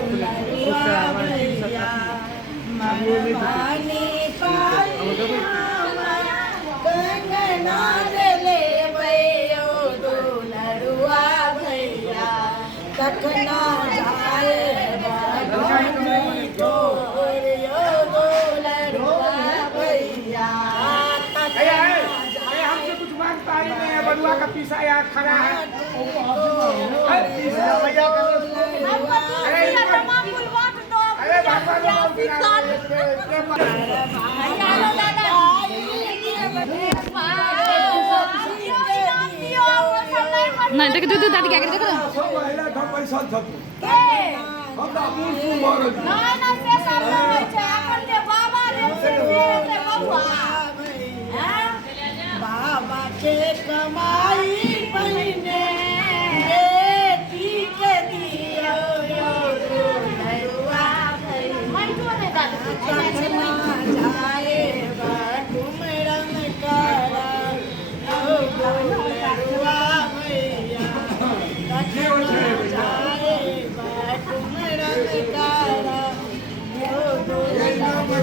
भैया मनमानी कंगना ले भैया दुलरुआ भैया तखना जाए बलुआ का पीसा यहाँ खड़ा है। नहीं देख तू दादी क्या कर देखो पैसा था हम तो अमूल फूल मार ना ना से सब होय छै अपन के बाबा रे से बबुआ बाबा के कमाई पहिने बेटी के दियो यो दुलरुआ भैया मन तो नहीं दादी जाए बाटुम रंग करा ओ दुलरुआ भैया जाए बाटुम रंग करा ओ दुलरुआ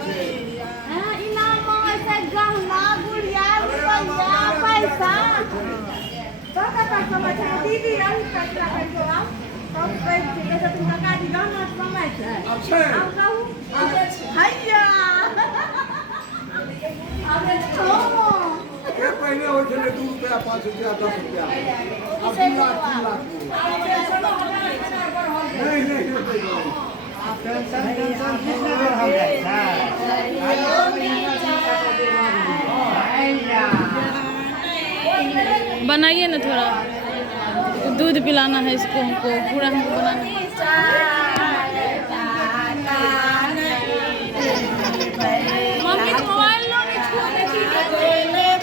भैया दीदी पहले हो चले 2 रुपया 5 रुपया 10 रुपया अब 2 लाख 3 लाख नहीं बनाइए ना थोड़ा दूध पिलाना है इसको हमको पूरा हमको बनाना है। मम्मी मोबाइल लो नहीं छूने